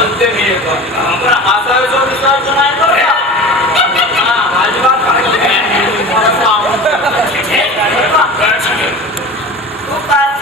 म्हणते मी पण असा जो विश्वास नाही करता अजिबात तू पाच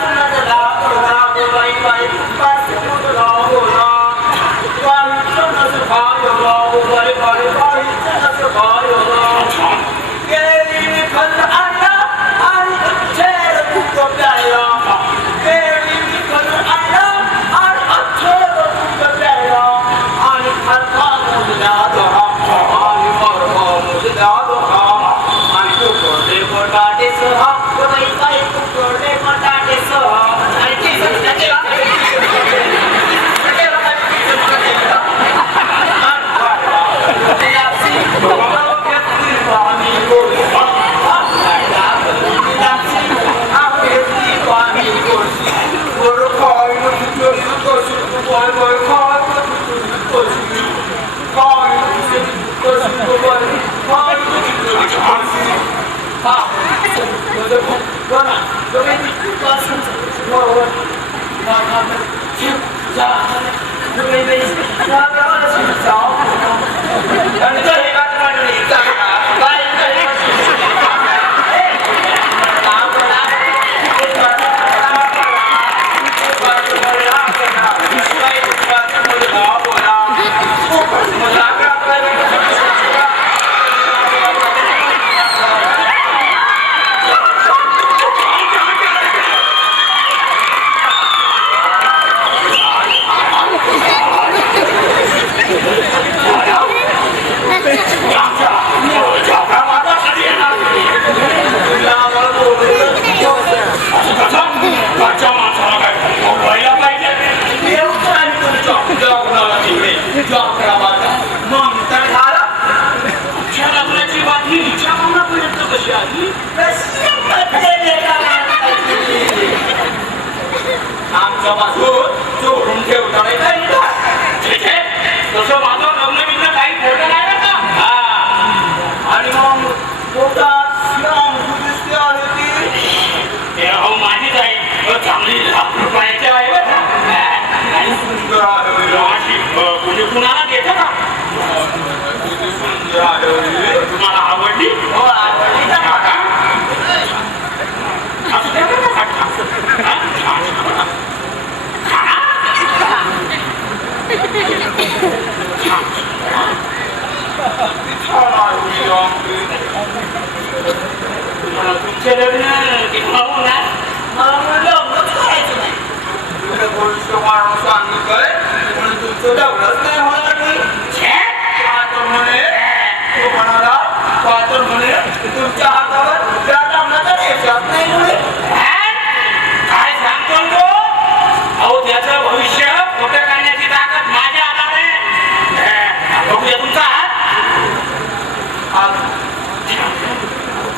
आमच्या बाजूत जोडून ठेवता नाही तसं माझं लग्न बिग्न काही ठेवलं नाही का आणि मग पोटात दिसते आहे ती माझी जाईल चांगली ₹1,00,000 आहे आणि सुंदर कुणी कुणाला देतं का सुंदर तुम्हाला आवडली हो आवडली का असं द्या तुमचे लग्न मला लग्नच करायचं नाही गोष्ट माणूस सांगितलंय म्हणून तुमचं लग्नच नाही होणार नाही म्हणे तो म्हणाला पाहतो म्हणे तुमच्या हातावर त्या लग्नाचा रेषाच नाही म्हणे काय सांगतो तो अहो त्याचं भविष्य खोटं करण्याची ताकद माझ्या हातात आहे बघूया तुमचा हात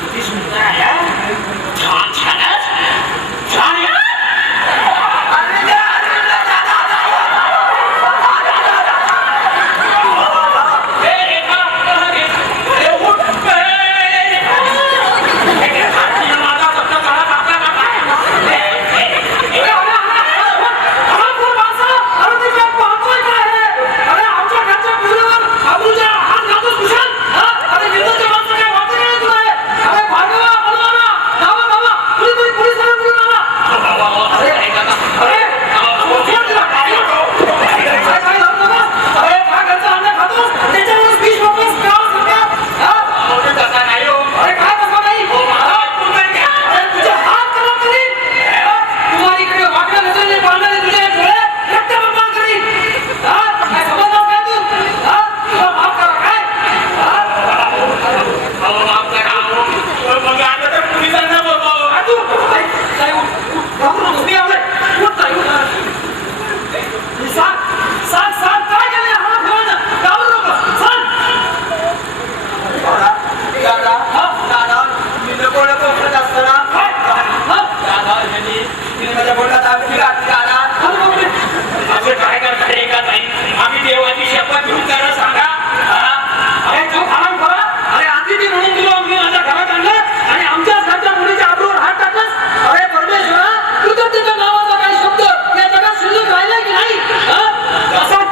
किती सुंदर आहे छान छानच छान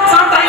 सांगता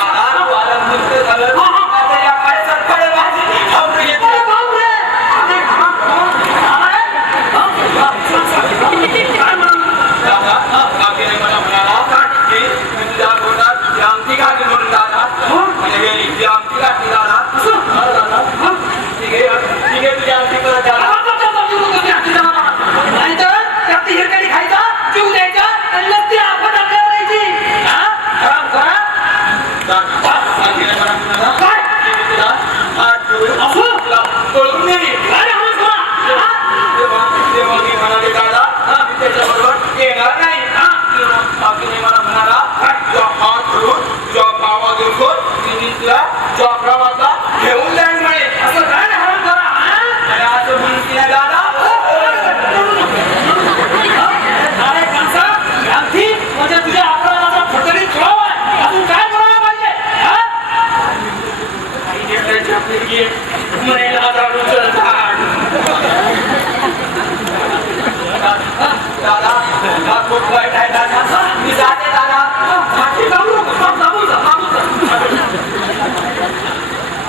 खूप वाईट आहे दादा. मी जाते दादा. जाऊ नको. जाऊ जा.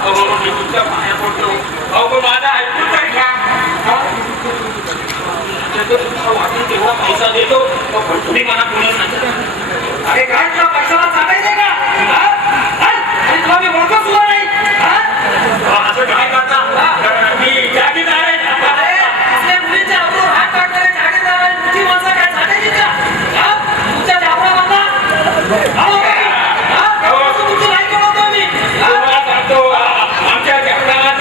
अहो मी तुमच्या पाया पडतो. अहो माझा ऐकून तर घ्या. वाटेल तेवढा पैसा देतो पण तुम्ही मला बोलत नाही. अरे काय तुला पैशाला चालायचंय का? आणि तुला मी ओळखत सुद्धा नाही. असं काय करता? मी जागीदार आहे. असल्या मुलींच्या अवरोध हात टाकणारे जागीदार आहे. तुझी माणसं काय चालायची का? तुमच्या जाबरा बाबा तुमची लायकी होतो मी. तुम्हाला सांगतो आमच्या जाबराला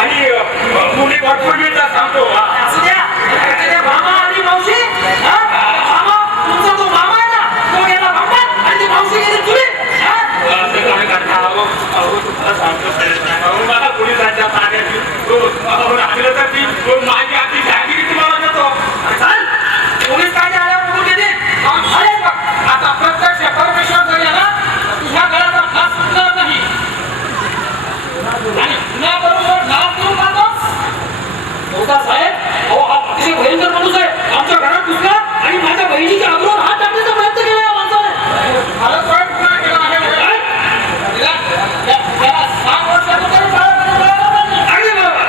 आणि मुली भरपूर मिळतात सांगतो. असू द्या मामा आणि मावशी. मामा तुमचा तो मामा आहे ना तो गेला बापात आणि ती मावशी गेली तुझी. तुम्हाला सांगतो मला पोलिसांच्या ताब्यात लागलं तर ती माझी आधी जागिरी तुम्हाला देतो. चल पोलीस कायदे आल्यावर कुठून गेली आता प्रत्यक्ष परमेश्वर जर याला तुझ्या घराचा फास सुटणार नाही आणि पुण्याबरोबर नाव घेऊन जातोस. साहेब अहो हा अतिशय भयंकर माणूस आहे. आमच्या घरात घुसला आणि माझ्या बहिणीच्या अगोदर हात टाकण्याचा प्रयत्न केला या माणसाने. मला स्वयं पुन्हा केला आहे. त्याला 7 वर्षाचं तरी अगदी बरोबर.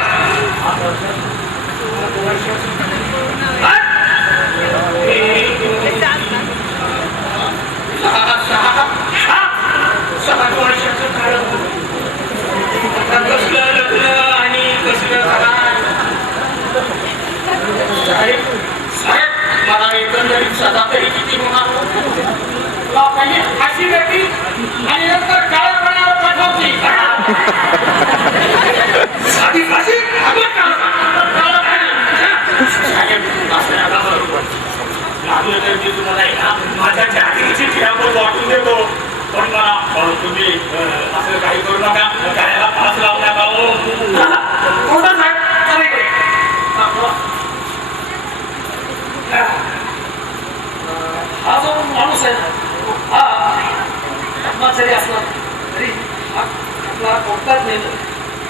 कसलं लग्न आणि कसलं साहेब मला एकंदरीत सदा तरी किती होणार? पहिली फाशी भेटली आणि नंतर काळ्यापणावर पाठवली. साधी फाशी लागलं तर मी तुम्हाला माझ्या जागीरीची ठिकाण वाटून देतो. पण मला तुम्ही असं काही करू नका. गाड्याला फास लावू नका. कोणता साहेब हा जो माणूस आहे हा ब्रह्मचारी असला तरी आपला कोणताच नाही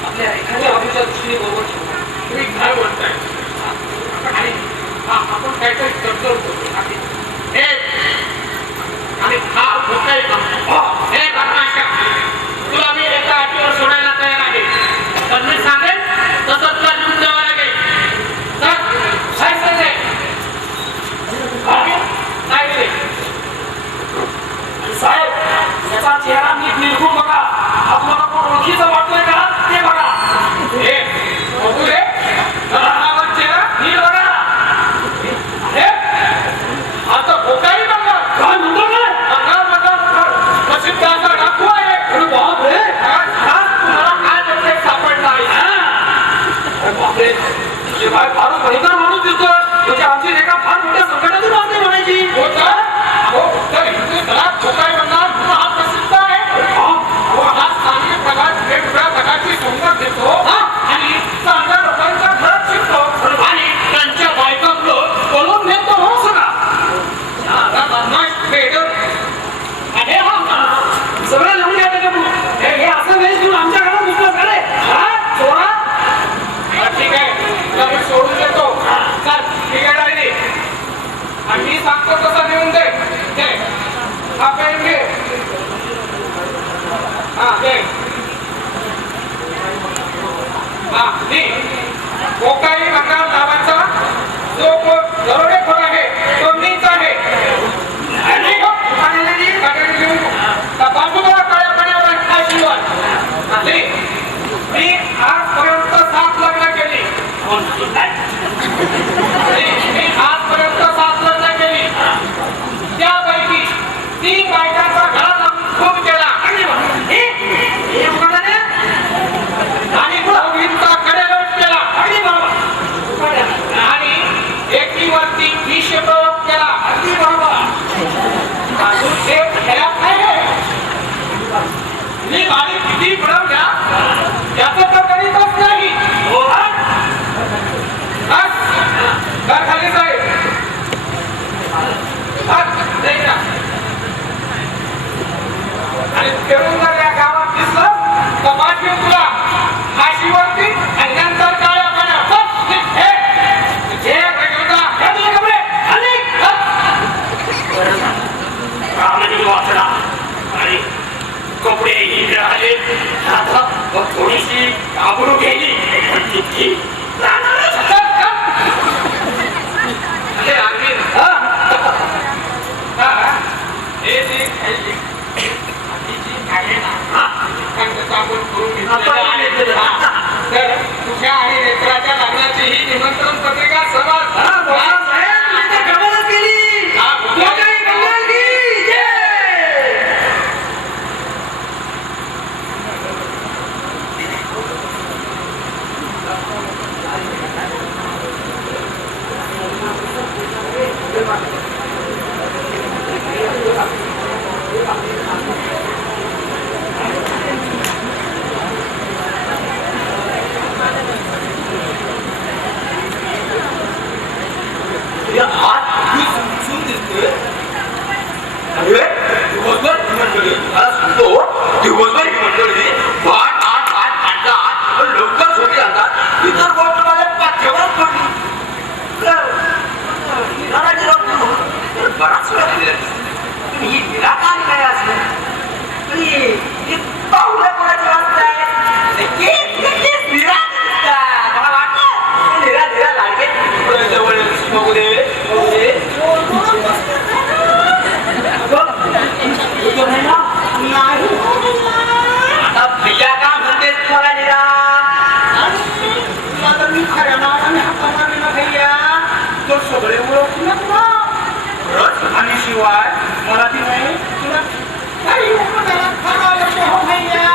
आपल्या एखाद्या बाजूच्या दृष्टीने बरोबर ठेवतो. तुम्ही काय बोलताय? आणि आपण काहीतरी करतो आणि हा काही हे तुला मी एका अटीवर सोडायला तयार आहे. तर मी सांगेन तसं तुला लिहून द्यावं लागेल. तर साहेब साहेब याचा चेहरा नीट निरखून बघा. आपल्याला कोण ओळखीचं वाटतोय का ते बघा. हे बघू रे चेहरा नीट बघा. आता भोकाही बघा. काय म्हणतो प्रसिद्ध असा डाकू आहे. बाप रे तुम्हाला काय सापडला आहे? फार भयंकर माणूस दिसतोय. म्हणजे आमची रेखा फार मोठ्या संकटातून असते म्हणायची. भोकाई म्हणणार हा प्रसिद्ध आहे. हा स्थानिक भागात वेगवेगळ्या प्रकारची संगत देतो आणि चांगल्या लोकांच्या घरात शिकतो आणि त्यांच्या बायकांकडून बोलून नेतो. हो सगळा सगळं लिहून घ्या त्याच्याकडून. हे असं वेळेस घेऊन आमच्या घरात घुसला का रे? सोडा. ठीक आहे तुला मी सोडून देतो. चल ठीक आहे डायरी आणि मी सांगतो तसं लिहून दे. हा पेन घे. हा दे. हा दी कोकाई बंगाल नावाचा जो दरोडेखोर आहे तो मीच आहे. बाजूला काळ्या पाण्यावर फाशीवर. मी आजपर्यंत 7 लग्न केली. मी आजपर्यंत 7 लग्न केली. त्यापैकी 3 बायकांचा घरात खूप केला आणि भाऊबींचा कडेलोट केला आणि एकीवरती 20 प्रयोग केला. अगदी बरोबर. अजून एक खेळात आहे. मी गाडी किती पडवल्या त्याचं तर करीतच नाही. खाली साहेब आणि फिरून जर या गावात दिसलं तर माझी तुला फाशीवरती आणि नंतर काळ्या पाण्यात या आत मी सुन दिसतोय अरे दिवसभर ही मंडळी मला सांगतो दिवसभर ही मंडळी भात आत आत आणतात लवकर झोपी आणतात इतर गोष्ट माझ्या पाठ्यावर पडली बराच वेळा दिलेला दिसतो ही निराकारी काय असं पाहुण्या कोणाची वाजताय मला वाटलं निरा निरा लागेल जवळ बघू दे आता भैया का म्हणतेस तुम्हाला निरा तुला तर मी खऱ्या नावाने हाका मारलेला भैया तो सगळे ओळखतो ना तुला खरंच आणि शिवाय मला ती नाही तुला काही हो भैया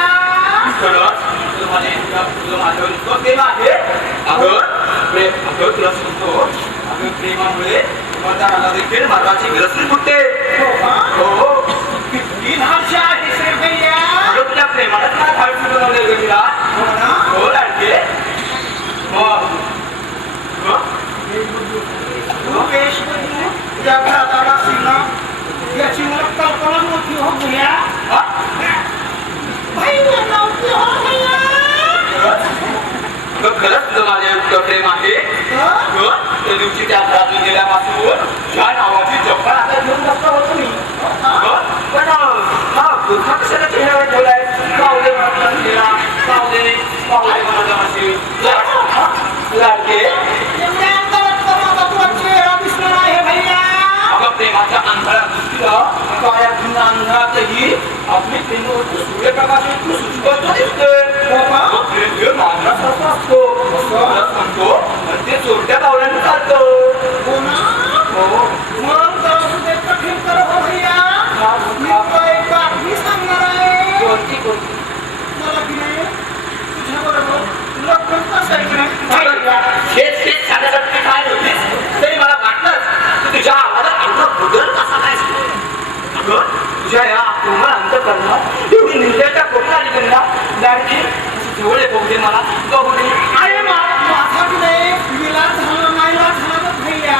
खरंच तुझं माझ्यावर इतकं प्रेम आहे अगं तुला सांगतो अगं प्रेमामुळे मतदाराला देखील मार्गाची गरज फुटते हो किती नाशा आहे भैया अगं तुझ्या प्रेमाला तुला फारशी बनवले गेला हो लाडके वेश त्या घराला सीना याची मला कल्पना मोठी हो भैया खरंच तुझं माझ्या इतकं प्रेम आहे त्या दिवशी त्या घरातून गेल्यापासून ज्या नावाची चप्पल आता घेऊन बसला होतो मी पण हा दुःखा कशाला चेहऱ्यावर ठेवलाय पावले लाडके प्रेमाच्या अंधाळ्या दृष्टीला अंधारातही आपली प्रेमावरती सूर्यप्रकाश सुस्पष्ट दिसतोय मांजरासारखा असतो सांगतो ते चोरट्या पावल्याने चालतं सांगणार आहे कोणती मला की नाही तुझ्या बरोबर लग्न खाण्यासाठी काय होतीस तरी मला वाटलंच तुझ्या आवाजात बदल कसा काय तुझ्या या कोमल अंतकरणात एवढी निर्दयता कोण आली त्यांना लाडकी जवळ बघते मला बघते अरे माझा की नाही विलास झाला नाही झाला तर भैया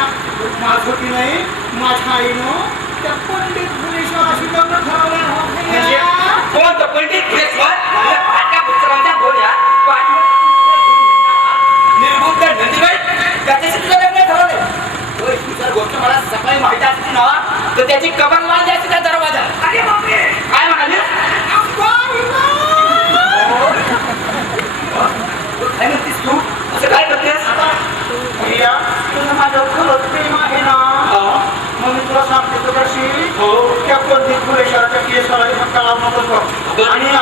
माझं की नाही माझ्या आईनं त्या पंडित भुवनेश्वराशी लग्न ठरवलं हो भैया कोण तो पंडित भुवनेश्वर भाट्या पुस्तकांच्या गोळ्या निर्बुद्ध नंदीबाई त्याच्याशी तुझं लग्न ठरवलं जर गोष्ट मला सकाळी माहिती असती ना तर त्याची कबर लावली असती त्या दरवाजा अरे बापरे काय म्हणाले काय म्हणतेस तू असं काय करतेस भैया तुझं माझं खरंच प्रेम आहे ना मग मी तुला सांगते तर कशी त्या पंडित भुवनेश्वराच्या केसाला धक्का लावू नको आणि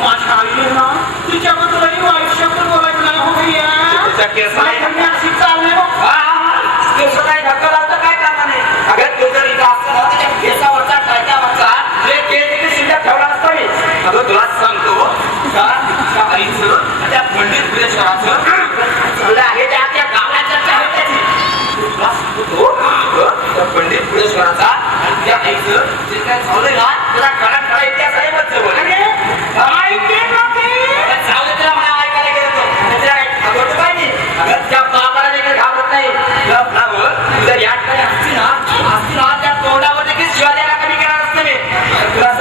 माझ्या आईने ना तिच्याबद्दलही आयुष्याबद्दल बोलायचं नाही हो भैया अशी चालणे काय धक्का लावता काय करणार नाही अगं तो जर इथं असतं ना त्याच्या केसावरचा टाक्यावरचा जे केस शिल्लक ठेवला असतो मी अगं तुला सांगतो तुझ्या आईचं त्या पंडित भुवनेश्वराचं चाललं आहे त्या गावाला चर्चा आहे त्याची तुला सांगतो त्या पंडित भुवनेश्वराचा आणि त्या आईचं जे काय चाललंय ना त्याला खडा इतिहास आहे बघ जवळ चाललं त्याला मला ऐकायला गेलं अगं काय नाही अगं त्या बाबाला देखील घाबरत नाही जर या ठिकाणी असती ना त्या तोंडावर देखील शिवाय द्यायला कमी केला असतं मी तुला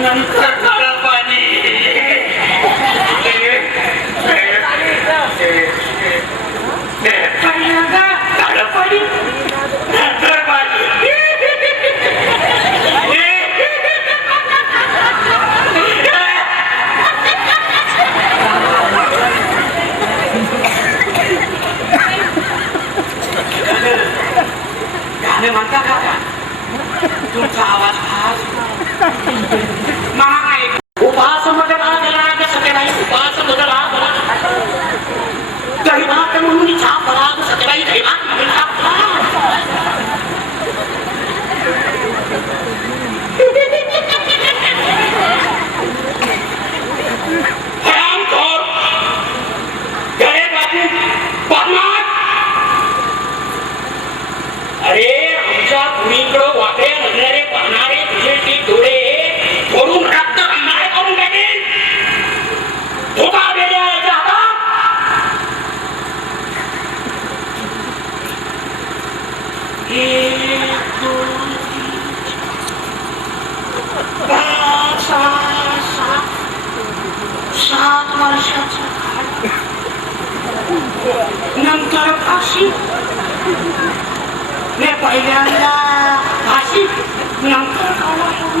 नंतर काळं पाणी पहिल्यांदा काळं पाणी नंतर पाणी गाणं म्हणता का तुमचा आवाज खास महाग उपास मधला जला सगळ्याई उपास मधला दैवात म्हणून छापला सगळ्याई दैवात म्हणून छापला हरामखोर गळे बापू बदमाश अरे आमच्या भूमीकडं वाकड्या नजरेने पाहणारे तुझे ते डोळे फोडून रक्त रंगाळे करून टाकेल धोका वेगळा यायचा आता एक दोन पाच सहा सात वर्षाचा नंतर फाशी मी पहिल्यांदा फाशी नंतर